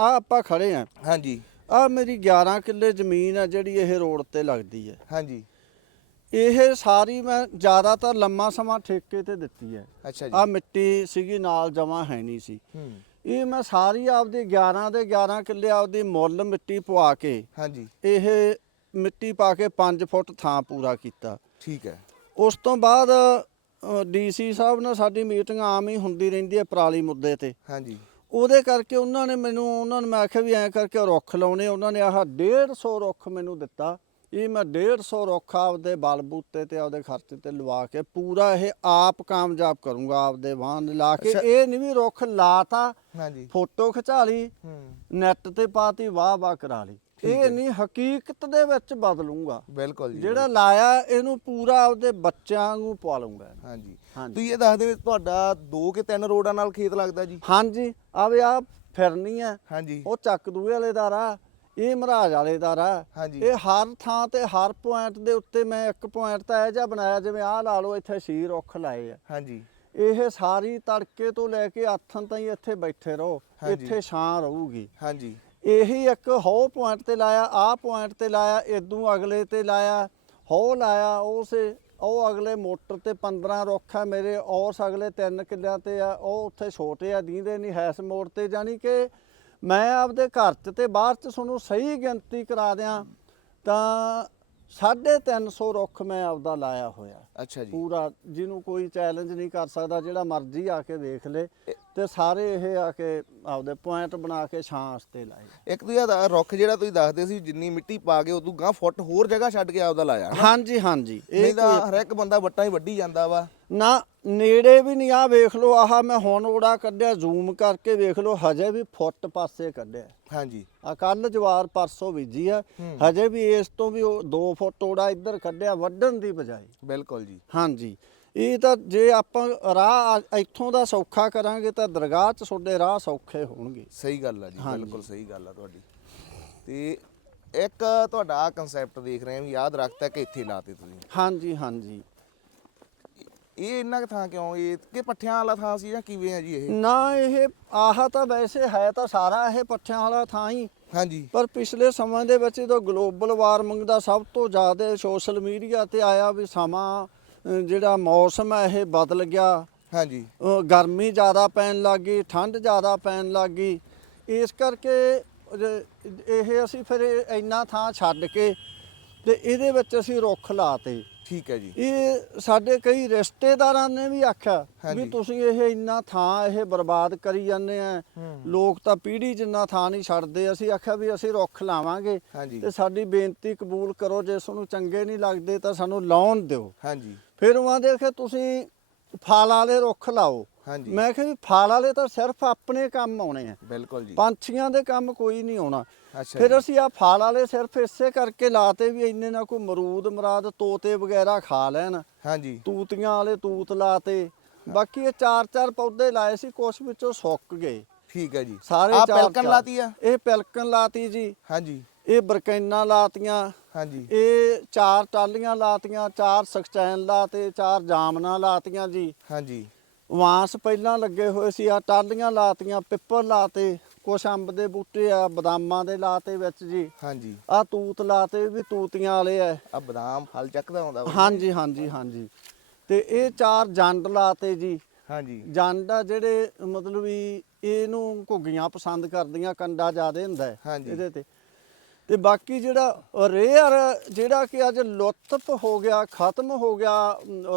ਆ ਆਪਾਂ ਖੜੇ ਆ। ਹਾਂਜੀ। ਆ ਮੇਰੀ 11 ਕਿੱਲੇ ਜ਼ਮੀਨ ਆ ਜਿਹੜੀ ਇਹ ਰੋਡ ਤੇ ਲੱਗਦੀ ਹੈ। ਹਾਂਜੀ। ਇਹ ਸਾਰੀ ਮੈਂ ਜ਼ਿਆਦਾਤਰ ਲੰਮਾ ਸਮਾਂ ਠੇਕੇ ਤੇ ਦਿੱਤੀ ਹੈ। ਅੱਛਾ ਆ ਜੀ ਮਿੱਟੀ ਸੀਗੀ ਨਾਲ ਜਮਾ ਹੈ ਨਹੀਂ ਸੀ। ਹੂੰ। ਇਹ ਮੈਂ ਸਾਰੀ ਆਪਦੀ 11 ਦੇ 11 ਕਿੱਲੇ ਆਪਦੀ ਮੁੱਲ ਮਿੱਟੀ ਪਵਾ ਕੇ ਹਾਂਜੀ। ਇਹ ਮਿੱਟੀ ਪਾ ਕੇ 5 ਫੁੱਟ ਥਾਂ ਪੂਰਾ ਕੀਤਾ। ਠੀਕ ਹੈ। ਉਸ ਤੋਂ ਬਾਅਦ ਡੀਸੀ ਸਾਹਿਬ ਨਾਲ ਸਾਡੀ ਮੀਟਿੰਗ ਆਮ ਹੀ ਹੁੰਦੀ ਰਹਿੰਦੀ ਹੈ ਪਰਾਲੀ ਮੁੱਦੇ ਤੇ। ਹਾਂਜੀ। ਉਹਦੇ ਕਰਕੇ ਉਹਨਾਂ ਨੇ ਮੈਨੂੰ ਉਹਨਾਂ ਨੂੰ ਮੈਂ ਆਖਿਆ ਵੀ ਐਂ ਕਰਕੇ ਰੁੱਖ ਲਾਉਣੇ ਉਹਨਾਂ ਨੇ ਆਹ 150 ਰੁੱਖ ਮੈਨੂੰ ਦਿੱਤਾ ਇਹ ਮੈਂ 150 ਰੁੱਖ ਆਪਦੇ ਬਲਬੂਤੇ ਤੇ ਆਪਦੇ ਖਰਚੇ ਤੇ ਲਵਾ ਕੇ ਪੂਰਾ ਇਹ ਆਪ ਕਾਮਯਾਬ ਕਰੂੰਗਾ ਆਪਦੇ ਵਾਹਨ ਲਾ ਕੇ। ਇਹ ਨਹੀਂ ਵੀ ਰੁੱਖ ਲਾਤਾ ਹਾਂਜੀ ਫੋਟੋ ਖਿਚਾ ਲਈ ਨੈਟ ਤੇ ਪਾਤੀ ਵਾਹ ਵਾਹ ਕਰਾ ਲਈ। ਇਹ ਨਹੀਂ ਹਕੀਕਤ ਦੇ ਵਿੱਚ ਬਦਲੂੰਗਾ। ਬਿਲਕੁਲ ਜੀ ਜਿਹੜਾ ਲਾਇਆ ਇਹਨੂੰ ਪੂਰਾ ਆਪਦੇ ਬੱਚਿਆਂ ਨੂੰ ਪਾਲੂੰਗਾ ਹਾਂਜੀ। ਹਾਂਜੀ। ਤੁਸੀਂ ਇਹ ਦੱਸਦੇ ਵੀ ਤੁਹਾਡਾ ਦੋ ਕਿ ਤਿੰਨ ਰੋਡਾਂ ਨਾਲ ਖੇਤ ਲੱਗਦਾ ਜੀ? ਹਾਂਜੀ। ਆਵੇ ਆ ਫਿਰਨੀ ਆ। ਹਾਂਜੀ। ਉਹ ਚੱਕ ਦੂਏ ਵਾਲੇ ਦਾ ਰਾਹ ਇਹ ਮਹਾਰਾਜ ਵਾਲੇ ਦਾ ਰਾਹ। ਇਹ ਹਰ ਥਾਂ ਤੇ ਹਰ ਪੁਆਇੰਟ ਦੇ ਉੱਤੇ ਮੈਂ ਇੱਕ ਪੁਆਇੰਟ ਤਾਂ ਇਹ ਜਿਹਾ ਬਣਾਇਆ ਜਿਵੇਂ ਆਹ ਲਾ ਲਓ ਇੱਥੇ ਛੀ ਰੁੱਖ ਲਾਏ ਆ। ਹਾਂਜੀ। ਇਹ ਸਾਰੀ ਤੜਕੇ ਤੋਂ ਲੈ ਕੇ ਆਥਣ ਤਾਈਂ ਇੱਥੇ ਬੈਠੇ ਰਹੋ। ਇੱਥੇ ਛਾਂ ਰਹੂਗੀ। ਹਾਂਜੀ। ਇਹੀ ਇੱਕ ਹੋ ਪੁਆਇੰਟ ਤੇ ਲਾਇਆ ਆਹ ਪੁਆਇੰਟ ਤੇ ਲਾਇਆ ਇਦੋਂ ਅਗਲੇ ਤੇ ਲਾਇਆ, ਹੋ ਲਾਇਆ, ਉਸੇ, ਉਹ ਅਗਲੇ ਮੋਟਰ ਤੇ 15 ਰੁੱਖ ਆ ਮੇਰੇ, ਔਰ ਅਗਲੇ 3 ਕਿੱਲਿਆਂ ਤੇ ਆ, ਉਹ ਉੱਥੇ ਛੋਟੇ ਆ, ਦੀਂਦੇ ਨਹੀਂ ਹੈਸ ਮੋੜ ਤੇ ਜਾਨੀ ਕਿ ਮੈਂ ਆਪਦੇ ਘਰ 'ਚ ਤੇ ਬਾਹਰ 'ਚ ਤੁਹਾਨੂੰ ਸਹੀ ਗਿਣਤੀ ਕਰਾ ਦਿਆਂ, ਤਾਂ 350 ਰੁੱਖ ਮੈਂ ਆਪਦਾ ਲਾਇਆ ਹੋਇਆ। ਅੱਛਾ ਜੀ। ਪੂਰਾ ਜਿਹਨੂੰ ਕੋਈ ਚੈਲੰਜ ਨਹੀਂ ਕਰ ਸਕਦਾ ਜਿਹੜਾ ਮਰਜ਼ੀ ਆ ਕੇ ਵੇਖ ਲੇ ਤੇ ਸਾਰੇ ਇਹ ਆ ਕੇ ਆਪਦੇ ਪੁਆਇੰਟ ਬਣਾ ਕੇ ਛਾਂ ਵਾਸਤੇ ਲਾਏ। ਇੱਕ ਤੁਸੀਂ ਆਹ ਰੁੱਖ ਜਿਹੜਾ ਤੁਸੀਂ ਦੱਸਦੇ ਸੀ ਜਿੰਨੀ ਮਿੱਟੀ ਪਾ ਕੇ ਉਦੋਂ ਗਾਂ ਫੁੱਟ ਹੋਰ ਜਗ੍ਹਾ ਛੱਡ ਕੇ ਆਪਦਾ ਲਾਇਆ? ਹਾਂਜੀ ਹਾਂਜੀ। ਇਹ ਤਾਂ ਹਰ ਇੱਕ ਬੰਦਾ ਵੱਟਾਂ ਹੀ ਵੱਢੀ ਜਾਂਦਾ ਵਾ। ਨਾ ਨੇੜੇ ਵੀ ਨਹੀਂ ਆ ਵੇਖ ਲਓ ਆਹ ਮੈਂ ਹੁਣ ਉਹਦਾ ਕੱਢਿਆ ਜ਼ੂਮ ਕਰਕੇ ਵੇਖ ਲਓ ਹਜੇ ਵੀ ਫੁੱਟ ਪਾਸੇ ਕੱਢਿਆ। ਹਾਂਜੀ। ਆ ਕੱਲ ਜਵਾਰ ਪਰਸੋਂ ਬੀਜੀ ਆ। ਹਜੇ ਵੀ ਇਸ ਤੋਂ ਵੀ 2 ਫੁੱਟ ਉਹਦਾ ਇੱਧਰ ਕੱਢਿਆ ਵੱਢਣ ਦੀ ਬਜਾਏ। ਬਿਲਕੁਲ ਜੀ। ਹਾਂਜੀ। ਇਹ ਤਾਂ ਜੇ ਆਪਾਂ ਰਾਹ ਇੱਥੋਂ ਦਾ ਸੌਖਾ ਕਰਾਂਗੇ ਤਾਂ ਦਰਗਾਹ 'ਚ ਤੁਹਾਡੇ ਰਾਹ ਸੌਖੇ ਹੋਣਗੇ। ਸਹੀ ਗੱਲ ਆ ਜੀ। ਬਿਲਕੁਲ ਸਹੀ ਗੱਲ ਆ ਤੁਹਾਡੀ। ਤੇ ਇੱਕ ਤੁਹਾਡਾ ਕਨਸੈਪਟ ਦੇਖ ਰਹੇ ਹਾਂ ਵੀ ਦਰਖਤ ਹੈ ਕਿ ਇੱਥੇ ਲਾਤੇ ਤੁਸੀਂ। ਹਾਂਜੀ ਹਾਂਜੀ। ਇਹ ਇੰਨਾ ਕੁ ਥਾਂ ਕਿਉਂ? ਇਹ ਕਿ ਪੱਠਿਆਂ ਵਾਲਾ ਥਾਂ ਸੀ ਜਾਂ ਕਿਵੇਂ ਆ ਜੀ ਇਹ? ਨਾ ਇਹ ਆਹ ਤਾਂ ਵੈਸੇ ਹੈ ਤਾਂ ਸਾਰਾ ਇਹ ਪੱਠਿਆਂ ਵਾਲਾ ਥਾਂ ਹੀ। ਹਾਂਜੀ। ਪਰ ਪਿਛਲੇ ਸਮੇਂ ਦੇ ਵਿੱਚ ਜਦੋਂ ਗਲੋਬਲ ਵਾਰਮਿੰਗ ਦਾ ਸਭ ਤੋਂ ਜ਼ਿਆਦਾ ਸੋਸ਼ਲ ਮੀਡੀਆ ਤੇ ਆਇਆ ਵੀ ਸਮਾਂ ਜਿਹੜਾ ਮੌਸਮ ਹੈ ਇਹ ਬਦਲ ਗਿਆ। ਹਾਂਜੀ। ਗਰਮੀ ਜ਼ਿਆਦਾ ਪੈਣ ਲੱਗ ਗਈ ਠੰਡ ਜ਼ਿਆਦਾ ਪੈਣ ਲੱਗ ਗਈ। ਇਸ ਕਰਕੇ ਇਹ ਅਸੀਂ ਫਿਰ ਇਹ ਇੰਨਾ ਥਾਂ ਛੱਡ ਕੇ ਤੇ ਇਹਦੇ ਵਿੱਚ ਅਸੀਂ ਰੁੱਖ ਲਾਤੇ। ਠੀਕ ਹੈ ਜੀ। ਇਹ ਸਾਡੇ ਕਈ ਰਿਸ਼ਤੇਦਾਰਾਂ ਨੇ ਵੀ ਆਖਿਆ। ਵੀ ਤੁਸੀਂ ਇਹ ਇੰਨਾ ਥਾਂ ਇਹ ਬਰਬਾਦ ਕਰੀ ਜਾਂਦੇ ਆ। ਲੋਕ ਤਾਂ ਪੀੜ੍ਹੀ ਜਿੰਨਾ ਥਾਂ ਨਹੀਂ ਛੱਡਦੇ। ਅਸੀਂ ਆਖਿਆ ਵੀ ਅਸੀਂ ਰੁੱਖ ਲਾਵਾਂਗੇ ਤੇ ਸਾਡੀ ਬੇਨਤੀ ਕਬੂਲ ਕਰੋ ਜੇ ਤੁਹਾਨੂੰ ਚੰਗੇ ਨਹੀਂ ਲੱਗਦੇ ਤਾਂ ਸਾਨੂੰ ਲਾਉਣ ਦਿਓ। ਹਾਂਜੀ। ਫਿਰ ਉਹਨਾਂ ਦੇ ਕਿ ਤੁਸੀਂ ਫਲ ਵਾਲੇ ਰੁੱਖ ਲਾਓ। ਹਾਂਜੀ। ਮੈਂ ਕਿਹਾ ਵੀ ਫਲ ਵਾਲੇ ਤਾਂ ਸਿਰਫ ਆਪਣੇ ਕੰਮ ਆਉਣੇ ਆ। ਬਿਲਕੁਲ ਜੀ। ਪੰਛੀਆਂ ਦੇ ਕੰਮ ਕੋਈ ਨਹੀਂ ਆਉਣਾ। ਫਿਰ। ਅਸੀਂ ਆ ਫਲ ਵਾਲੇ ਸਿਰਫ ਇਸੇ ਕਰਕੇ ਲਾਤੇ ਵੀ ਇੰਨੇ ਨਾ ਕੋਈ ਮਰੂਦ ਮਰਾਦ ਤੋਤੇ ਵਗੈਰਾ ਖਾ ਲੈਣ। ਹਾਂਜੀ। ਤੂਤੀਆਂ ਵਾਲੇ ਤੂਤ ਲਾਤੇ। ਬਾਕੀ ਇਹ ਚਾਰ ਚਾਰ ਪੌਦੇ ਲਾਏ ਸੀ ਕੁਛ ਵਿੱਚੋਂ ਸੁੱਕ ਗਏ। ਠੀਕ ਹੈ ਜੀ। ਸਾਰੇ ਆ ਚਾਰ ਪੈਲਕਨ ਚਾਰ। ਲਾਤੀ ਆ? ਇਹ ਪਿਲਕਣ ਲਾਤੀ ਜੀ। ਹਾਂਜੀ। ਇਹ ਬਰਕੈਨਾ ਲਾਤੀਆਂ। ਹਾਂਜੀ। ਇਹ ਚਾਰ ਟਾਲੀਆਂ ਲਾਤੀਆਂ ਚਾਰ ਸਕਚੈਨ ਲਾਤੇ ਚਾਰ ਜਾਮਨਾ ਲਾਤੀਆਂ ਜੀ। ਹਾਂਜੀ। ਵਾਂਸ ਪਹਿਲਾਂ ਲੱਗੇ ਹੋਏ ਸੀ ਆ ਟਾਲੀਆਂ ਲਾਤੀਆਂ ਪਿੱਪਲ ਲਾਤੇ ਕੁਛ ਅੰਬ ਦੇ ਬੂਟੇ ਆ ਬਦਾਮਾਂ ਦੇ ਲਾਤੇ ਵਿੱਚ ਜੀ। ਹਾਂਜੀ। ਆ ਤੂਤ ਲਾਤੇ ਵੀ ਤੂਤੀਆਂ ਵਾਲੇ ਆ। ਆ ਬਦਾਮ ਹਲ ਚੱਕਦਾ ਹੁੰਦਾ। ਹਾਂਜੀ ਹਾਂਜੀ ਹਾਂਜੀ। ਤੇ ਇਹ ਚਾਰ ਜੰਡ ਲਾਤੇ ਜੀ। ਹਾਂਜੀ। ਜੰਡ ਆ ਜਿਹੜੇ ਮਤਲਬ ਵੀ ਇਹਨੂੰ ਘੁੱਗੀਆਂ ਪਸੰਦ ਕਰਦੀਆਂ ਕੰਡਾ ਜ਼ਿਆਦੇ ਹੁੰਦਾ। ਇਹਦੇ ਤੇ। ਤੇ ਬਾਕੀ ਜਿਹੜਾ ਰੇਅਰ ਜਿਹੜਾ ਕਿ ਅੱਜ ਲੁੱਤਫ ਹੋ ਗਿਆ ਖਤਮ ਹੋ ਗਿਆ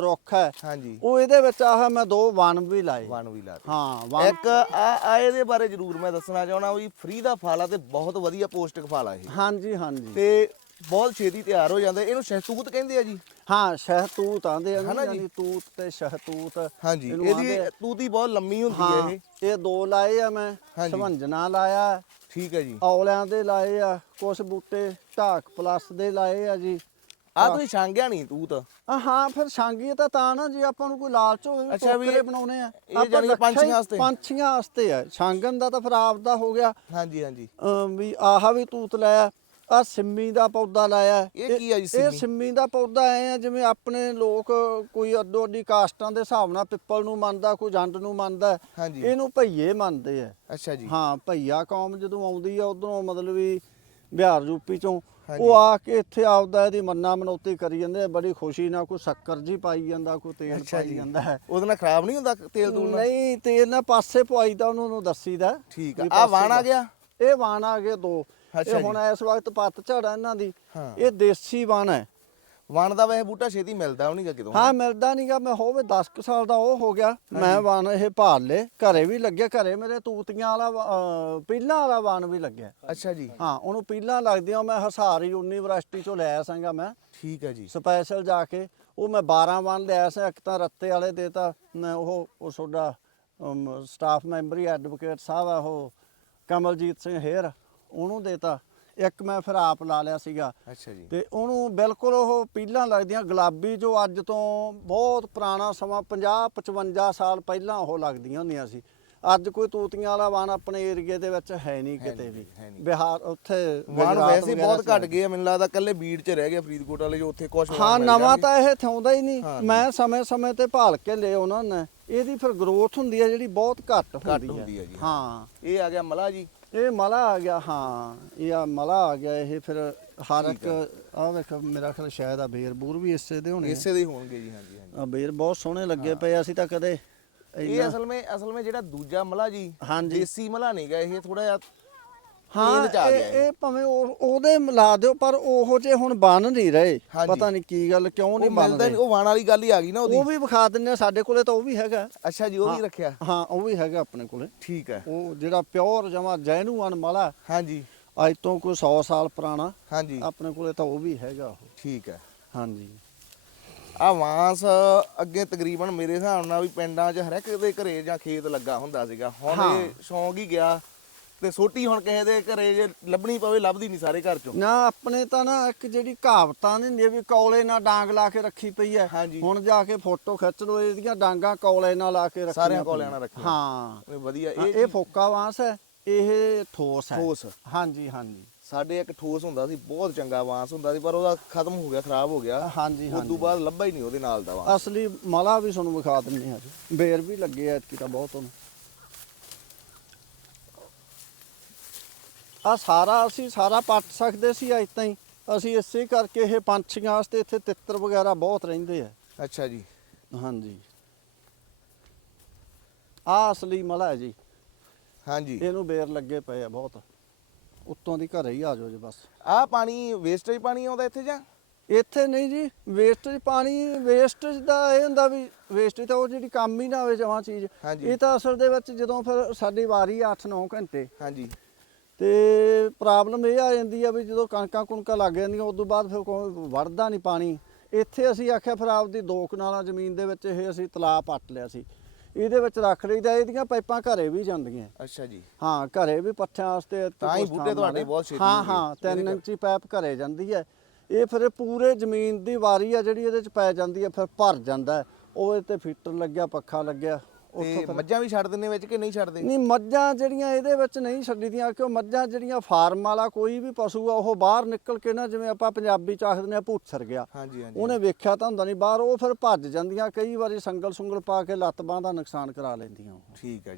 ਰੁੱਖ ਹੈ ਹਾਂਜੀ। ਉਹ ਇਹਦੇ ਵਿੱਚ ਆਹ ਮੈਂ ਦੋ ਵਣ ਵੀ ਲਾਏ। ਵਨ ਵੀ ਲਾਤੇ। ਹਾਂ ਵਣ। ਇੱਕ ਆ ਆ ਇਹਦੇ ਬਾਰੇ ਜ਼ਰੂਰ ਮੈਂ ਦੱਸਣਾ ਚਾਹਣਾ ਵੀ ਫ੍ਰੀ ਦਾ ਫਲ ਆ ਤੇ ਬਹੁਤ ਵਧੀਆ ਪੌਸ਼ਟਿਕ ਫਲ ਆ ਇਹ। ਹਾਂਜੀ ਹਾਂਜੀ। ਤੇ ਬਹੁਤ ਛੇਤੀ ਤਿਆਰ ਹੋ ਜਾਂਦਾ। ਇਹਨੂੰ ਸ਼ਹਿਤੂਤ ਕਹਿੰਦੇ ਆ ਜੀ। ਹਾਂ ਸ਼ਹਿਤੂਤ ਆਂਦੇ ਆ ਨਾ ਜੀ? ਤੂਤ ਤੇ ਸ਼ਹਿਤੂਤ ਹਾਂਜੀ ਇਹਦੀ। ਤੂਤੀ ਬਹੁਤ ਲੰਮੀ ਹੁੰਦੀ ਹਾਂ ਇਹ। ਇਹ ਦੋ ਲਾਏ ਆ ਮੈਂ। ਸਮੰਜਣਾ ਲਾਇਆ। ਠੀਕ ਹੈ ਜੀ। ਔਲਿਆਂ ਦੇ ਲਾਏ ਆ ਕੁਛ ਬੂਟੇ ਢਾਕ ਪਲੱਸ ਦੇ ਲਾਏ ਆ ਜੀ। ਆ ਤੁਸੀਂ ਛਾਂਗਿਆ ਨਹੀਂ ਤੂਤ? ਆ ਹਾਂ ਫਿਰ ਛਾਂਗੀ ਤਾਂ ਤਾਂ ਨਾ ਜੀ ਆਪਾਂ ਨੂੰ ਕੋਈ ਲਾਲਚ ਹੋਵੇ ਅੱਛਾ ਵੀ ਇਹ- ਬਣਾਉਣੇ ਆ। ਇਹ ਆਪਾਂ ਹੀ ਪੰਛੀਆਂ ਵਾਸਤੇ? ਪੰਛੀਆਂ ਵਾਸਤੇ ਆ। ਛਾਂਗਣ ਦਾ ਤਾਂ ਫਿਰ ਆਪਦਾ ਹੋ ਗਿਆ। ਹਾਂਜੀ ਹਾਂਜੀ। ਵੀ ਆਹ ਵੀ ਤੂਤ ਲਾਇਆ। ਆ ਸਿੰਮੀ ਦਾ ਪੌਦਾ ਲਾਇਆ। ਇਹ ਕੀ ਆ ਜੀ ਇਹ ਸਿੰਮੀ? ਸਿੰਮੀ ਦਾ ਪੌਦਾ ਐ ਆ ਜਿਵੇਂ ਆਪਣੇ ਲੋਕ ਕੋਈ ਅੱਡੋ ਅੱਡੀ ਕਾਸਟਾਂ ਦੇ ਹਿਸਾਬ ਨਾਲ ਪਿੱਪਲ ਨੂੰ ਮੰਨਦਾ ਕੋਈ ਜੰਡ ਨੂੰ ਮੰਨਦਾ ਹਾਂਜੀ। ਇਹਨੂੰ ਭਈਏ ਮੰਨਦੇ ਆ। ਅੱਛਾ ਜੀ। ਹਾਂ ਭਈਆ ਕੌਮ ਜਦੋਂ ਆਉਂਦੀ ਆ ਉਧਰੋਂ ਮਤਲਬ ਵੀ ਬਿਹਾਰ ਯੂਪੀ ਚੋਂ ਹਾਂਜੀ। ਉਹ ਆ ਕੇ ਇੱਥੇ ਆਪਦਾ ਇਹਦੀ ਮੰਨਾ ਮਨੌਤੀ ਕਰੀ ਜਾਂਦੇ ਆ ਬੜੀ ਖੁਸ਼ੀ ਨਾਲ ਕੋਈ ਸ਼ੱਕਰ ਜੀ ਪਾਈ ਜਾਂਦਾ ਕੋਈ ਤੇਲ ਅੱਛਾ ਪਾਈ ਜੀ। ਜਾਂਦਾ। ਹੈ ਉਹਦੇ ਨਾਲ ਖਰਾਬ ਨਹੀਂ ਹੁੰਦਾ ਤੇਲ ਤੂਲ ਨਾਲ? ਨਹੀਂ ਤੇਲ ਨਾਲ ਪਾਸੇ ਪਵਾਈ ਤਾਂ ਉਹਨੂੰ ਨੂੰ ਦੱਸੀਦਾ ਠੀਕ ਆ। ਵੀ ਆ ਪਾਸੇ ਵਾਣ ਆ ਪਾ- ਗਿਆ? ਇਹ ਵਾਣ ਆ ਗਏ ਦੋ। ਅੱਛਾ ਇਹ ਹੁਣ ਇਸ ਵਕਤ ਪੱਤਝੜ ਆ ਇਹਨਾਂ ਦੀ। ਇਹ ਦੇਸੀ ਵਾਣ ਹੈ। ਵਾਣ ਦਾ ਵੈਸੇ ਬੂਟਾ ਛੇਤੀ ਮਿਲਦਾ ਉਹ ਨਹੀਂਗਾ ਕਿਤੋਂ। ਹਾਂ ਮਿਲਦਾ ਨਹੀਂਗਾ ਮੈਂ ਹੋਵੇ 10 ਕੁ ਸਾਲ ਦਾ ਉਹ ਹੋ ਗਿਆ। ਮੈਂ ਵਾਣ ਇਹ ਭਾਲ ਲੇ ਘਰੇ ਵੀ ਲੱਗਿਆ ਘਰੇ ਮੇਰੇ ਤੂਤੀਆਂ ਵਾਲਾ ਪੀਲਾਂ ਵਾਲਾ ਵਾਣ ਵੀ ਲੱਗਿਆ। ਅੱਛਾ ਜੀ। ਹਾਂ ਉਹਨੂੰ ਪੀਲਾਂ ਲੱਗਦੀਆਂ ਮੈਂ ਹਸਾਰ ਯੂਨੀਵਰਸਿਟੀ ਚੋਂ ਲਿਆ ਸਾਂਗਾ ਮੈਂ। ਠੀਕ ਹੈ ਜੀ। ਸਪੈਸ਼ਲ ਜਾ ਕੇ ਉਹ ਮੈਂ 12 ਵਾਣ ਲਿਆ ਸੀ ਇੱਕ ਤਾਂ ਰੱਤੇ ਵਾਲੇ ਦੇਤਾ ਮੈਂ ਉਹ ਉਹ ਤੁਹਾਡਾ ਸਟਾਫ ਮੈਂਬਰੀ ਐਡਵੋਕੇਟ ਸਾਹਿਬ ਆ ਉਹ ਕਮਲਜੀਤ ਸਿੰਘ ਹੇਰ ਉਹਨੂੰ ਦੇਤਾ। ਇੱਕ ਮੈਂ ਫਿਰ ਆਪ ਲਾ ਲਿਆ ਸੀਗਾ। ਅੱਛਾ ਜੀ। ਤੇ ਉਹਨੂੰ ਬਿਲਕੁਲ ਉਹ ਪੀਲਾਂ ਲੱਗਦੀਆਂ ਗੁਲਾਬੀ ਜੋ ਅੱਜ ਤੋਂ ਬਹੁਤ ਪੁਰਾਣਾ ਸਮਾਂ 50 55 ਸਾਲ ਪਹਿਲਾਂ ਉਹ ਲੱਗਦੀਆਂ ਹੁੰਦੀਆਂ ਸੀ। ਅੱਜ ਕੋਈ ਤੂਤੀਆਂ ਵਾਲਾ ਵਾਣ ਆਪਣੇ ਏਰੀਏ ਦੇ ਵਿੱਚ ਹੈ ਨਹੀਂ ਕਿਤੇ ਵੀ। ਬਿਹਾਰ ਉੱਥੇ ਵਾਣ ਵੈਸੇ ਬਹੁਤ ਘਟ ਗਏ ਮੈਨੂੰ ਲੱਗਦਾ ਕੱਲੇ ਬੀੜ 'ਚ ਰਹਿ ਗਿਆ ਫਰੀਦਕੋਟ ਵਾਲੇ ਜੋ ਉੱਥੇ ਕੁਝ ਹਾਂ ਨਵਾਂ ਤਾਂ ਇਹ ਥਾਉਂਦਾ ਹੀ ਨਹੀਂ। ਮੈਂ ਸਮੇਂ-ਸਮੇਂ ਤੇ ਭਾਲ ਕੇ ਲਿਆ ਉਹਨਾਂ ਨੇ। ਇਹਦੀ ਫਿਰ ਗਰੋਥ ਹੁੰਦੀ ਹੈ ਜਿਹੜੀ ਬਹੁਤ ਘੱਟ ਹੁੰਦੀ ਹੈ। ਹਾਂ। ਇਹ ਆ ਗਿਆ ਮਲਾ ਜੀ। ਇਹ ਮਲਾ ਆ ਗਿਆ ਹਾਂ ਇਹ ਆ ਮਲਾ ਆ ਗਿਆ ਇਹ ਫਿਰ ਹਰ ਇੱਕ ਆ ਵੇਖ ਮੇਰਾ ਖਿਆਲ ਸ਼ਾਇਦ ਆ ਬੇਰ ਬੂਰ ਵੀ ਇਸੇ ਦੇ ਹੋਣੇ। ਇਸੇ ਦੇ ਹੀ ਹੋਣਗੇ ਜੀ ਹਾਂਜੀ ਹਾਂਜੀ ਆ ਬੇਰ ਬਹੁਤ ਸੋਹਣੇ ਲੱਗੇ ਪਏ ਅਸੀਂ ਤਾਂ ਕਦੇ ਇਹ ਇੰਨਾ- ਅਸਲ ਵਿੱਚ ਅਸਲ ਵਿੱਚ ਜਿਹੜਾ ਦੂਜਾ ਮਲਾ ਜੀ ਹਾਂਜੀ। ਦੇਸੀ ਮਲਾ ਨਹੀਂ ਗਾ ਇਹ ਥੋੜਾ ਜਿਹਾ ਚ ਆ ਇਹ ਗਿਆ ਇਹ। ਇਹ ਭਾਵੇਂ ਉਹ- ਉਹਦੇ ਮਿਲਾ ਦਿਓ ਪਰ ਉਹੋ ਜੇ ਹੁਣ ਬਣ ਨਹੀਂ ਰਹੇ। ਹਾਂਜੀ। ਪਤਾ ਨਹੀਂ ਕੀ ਗੱਲ ਕਿਉਂ ਉਹ ਨਹੀਂ ਬਣ ਮਿਲਦਾ ਰਹੇ। ਉਹ ਵਾਣ ਵਾਲੀ ਗੱਲ ਹੀ ਆ ਗਈ ਨਾ ਉਹਦੀ। ਉਹ ਵੀ ਵਿਖਾ ਦਿੰਨੇ ਆ, ਸਾਡੇ ਕੋਲੇ ਤਾਂ ਉਹ ਵੀ ਹੈਗਾ। ਅੱਛਾ ਜੀ ਉਹ ਵੀ। ਰੱਖਿਆ। ਹਾਂ ਉਹ ਵੀ ਹੈਗਾ ਆਪਣੇ ਕੋਲੇ। ਠੀਕ ਹੈ। ਉਹ ਜਿਹੜਾ ਪਿਓਰ ਜਮਾ ਜੈਨੂਅਨ ਮਲਾ ਹਾਂਜੀ। ਅੱਜ ਤੋਂ ਕੋਈ 100 ਸਾਲ ਪੁਰਾਣਾ ਹਾਂਜੀ। ਆਪਣੇ ਕੋਲੇ ਤਾਂ ਉਹ ਵੀ ਹੈਗਾ ਉਹ। ਠੀਕ ਹੈ। ਹਾਂਜੀ। ਆ ਵਾਂਸ ਅੱਗੇ ਤਕਰੀਬਨ ਮੇਰੇ ਹਿਸਾਬ ਨਾਲ ਵੀ ਪਿੰਡਾਂ 'ਚ ਹਰ ਇੱਕ ਦੇ ਘਰੇ ਜਾਂ ਖੇਤ ਲੱਗਾ ਹੁੰਦਾ ਸੀਗਾ। ਹੁਣ ਹਾਂ। ਇਹ ਸ਼ੌਂਕ ਹੀ ਗਿਆ। ਤੇ ਸੋਟੀ ਹੁਣ ਕਿਸੇ ਦੇ ਘਰੇ ਜੇ ਲੱਭਣੀ ਪਵੇ ਲੱਭਦੀ ਨਹੀਂ ਸਾਰੇ ਘਰ 'ਚੋਂ। ਨਾ ਆਪਣੇ ਤਾਂ ਨਾ ਇੱਕ ਜਿਹੜੀ ਕਹਾਵਤਾਂ ਨੇ ਹੁੰਦੀਆਂ ਵੀ ਕੌਲੇ ਨਾਲ ਡਾਂਗ ਲਾ ਕੇ ਰੱਖੀ ਪਈ ਹੈ। ਹਾਂਜੀ। ਹੁਣ ਜਾ ਕੇ ਫੋਟੋ ਖਿੱਚ ਲਓ ਇਹਦੀਆਂ ਡਾਂਗਾਂ ਕੌਲੇ ਨਾਲ ਲਾ ਕੇ ਰੱਖੀਆਂ ਸਾਰਿਆਂ ਪਈਆਂ। ਨਾਲ ਰੱਖੀਆਂ। ਹਾਂ। ਇਹ ਵਧੀਆ ਹਾਂ, ਇਹ ਇਹ ਫੋਕਾ ਵਾਂਸ ਹੈ ਇਹ ਠੋਸ ਹੈ। ਠੋਸ। ਹਾਂਜੀ ਹਾਂਜੀ। ਸਾਡੇ ਇੱਕ ਠੋਸ ਹੁੰਦਾ ਸੀ ਬਹੁਤ ਚੰਗਾ ਵਾਂਸ ਹੁੰਦਾ ਸੀ ਪਰ ਉਹਦਾ ਖਤਮ ਹੋ ਗਿਆ ਖਰਾਬ ਹੋ ਗਿਆ। ਹਾਂਜੀ ਉਸ ਤੋਂ ਹਾਂਜੀ ਬਾਅਦ ਲੱਭਾ ਹੀ ਨਹੀਂ ਉਹਦੇ ਨਾਲ ਦਾ ਵਾਂਸ। ਅਸਲੀ ਮਲਾ ਵੀ ਤੁਹਾਨੂੰ ਵਿਖਾ ਆ ਜੀ। ਬੇਰ ਵੀ ਲੱਗੇ ਆ ਇਤਕੀ ਤਾਂ ਬਹੁਤ ਉਹਨੂੰ। ਆ ਸਾਰਾ ਅਸੀਂ ਸਾਰਾ ਪੱਟ ਸਕਦੇ ਸੀ ਇਤਾਂ ਹੀ। ਅਸੀਂ ਇਸੇ ਕਰਕੇ ਇਹ ਪੰਛੀਆਂ ਵਾਸਤੇ ਇੱਥੇ ਤਿੱਤਰ ਵਗੈਰਾ ਬਹੁਤ ਰਹਿੰਦੇ ਆ। ਅੱਛਾ ਜੀ। ਹਾਂਜੀ। ਆ ਅਸਲੀ ਮਲਾ ਹੈ ਜੀ। ਹਾਂਜੀ। ਇਹਨੂੰ ਬੇਰ ਲੱਗੇ ਪਏ ਆ ਬਹੁਤ। ਉੱਤੋਂ ਦੀ ਘਰੇ ਹੀ ਆ ਜਾਓ ਜੀ ਬਸ। ਆਹ ਪਾਣੀ ਵੇਸਟੇਜ ਪਾਣੀ ਆਉਂਦਾ ਇੱਥੇ ਜਾਂ? ਇੱਥੇ ਨਹੀਂ ਜੀ ਵੇਸਟੇਜ ਪਾਣੀ ਵੇਸਟੇਜ ਦਾ ਇਹ ਹੁੰਦਾ ਵੀ ਵੇਸਟੇਜ ਤਾਂ ਉਹ ਜਿਹੜੀ ਕੰਮ ਹੀ ਨਾ ਹੋਵੇ ਜਮਾਂ ਚੀਜ਼। ਇਹ ਤਾਂ ਅਸਲ ਦੇ ਵਿੱਚ ਜਦੋਂ ਫਿਰ ਸਾਡੀ ਵਾਰੀ 8-9 ਘੰਟੇ। ਹਾਂਜੀ। ਤੇ ਪ੍ਰੋਬਲਮ ਇਹ ਆ ਜਾਂਦੀ ਆ ਵੀ ਜਦੋਂ ਕਣਕਾਂ ਕੁਣਕਾਂ ਲੱਗ ਜਾਂਦੀਆਂ ਉਸ ਤੋਂ ਬਾਅਦ ਫਿਰ ਕੋਈ ਵੜਦਾ ਨਹੀਂ ਪਾਣੀ। ਇੱਥੇ ਅਸੀਂ ਆਖਿਆ ਫਿਰ ਆਪਦੀ ਦੋ ਕਨਾਲਾਂ ਜ਼ਮੀਨ ਦੇ ਵਿੱਚ ਇਹ ਅਸੀਂ ਤਲਾਬ ਪੱਟ ਲਿਆ ਸੀ। ਇਹਦੇ ਵਿੱਚ ਰੱਖ ਲਈਦਾ ਇਹਦੀਆਂ ਪਾਈਪਾਂ ਘਰੇ ਵੀ ਜਾਂਦੀਆਂ। ਅੱਛਾ ਜੀ। ਹਾਂ ਘਰੇ ਵੀ ਪੱਠਿਆਂ ਵਾਸਤੇ ਤਾਂ ਹੀ ਬੂਟੇ ਤੁਹਾਡੇ ਬਹੁਤ ਛੇਤੀ ਹਾਂ ਹੋ ਗਏ। ਹਾਂ ਇਹਦੇ 3 ਕਰ- ਇੰਚੀ ਪਾਈਪ ਘਰੇ ਜਾਂਦੀ ਹੈ। ਇਹ ਫਿਰ ਪੂਰੇ ਜ਼ਮੀਨ ਦੀ ਵਾਰੀ ਆ ਜਿਹੜੀ ਇਹਦੇ ਚ ਪੈ ਜਾਂਦੀ ਹੈ ਫਿਰ ਭਰ ਜਾਂਦਾ। ਉਹ ਇਹ ਤੇ ਫਿਲਟਰ ਲੱਗਿਆ ਪੱਖਾ ਲੱਗਿਆ। ਤੇ ਮੱਝਾਂ ਵੀ ਛੱਡ ਦਿੰਦੇ ਵਿੱਚ ਕਿ ਨਹੀਂ ਛੱਡਦੇ? ਨਹੀਂ ਮੱਝਾਂ ਜਿਹੜੀਆਂ ਇਹਦੇ ਵਿੱਚ ਨਹੀਂ ਛੱਡੀਦੀਆਂ ਕਿਉਂ ਮੱਝਾਂ ਜਿਹੜੀਆਂ ਫਾਰਮ ਵਾਲਾ ਕੋਈ ਵੀ ਪਸ਼ੂ ਆ ਉਹ ਬਾਹਰ ਨਿਕਲ ਕੇ ਨਾ ਜਿਵੇਂ ਆਪਾਂ ਪੰਜਾਬੀ ਚ ਆਖਦੇ ਨੇ ਭੂਥਰ ਗਿਆ। ਉਹਨੇ ਵੇਖਿਆ ਤਾਂ ਹੁੰਦਾ ਨਹੀਂ ਬਾਹਰ ਉਹ ਫਿਰ ਭੱਜ ਜਾਂਦੀਆਂ ਕਈ ਵਾਰੀ ਸੰਗਲ ਸੁੰਗਲ ਪਾ ਕੇ ਲੱਤ ਬਾਂਹ ਦਾ ਨੁਕਸਾਨ ਕਰਾ ਲੈਂਦੀਆਂ ਠੀਕ ਹੈ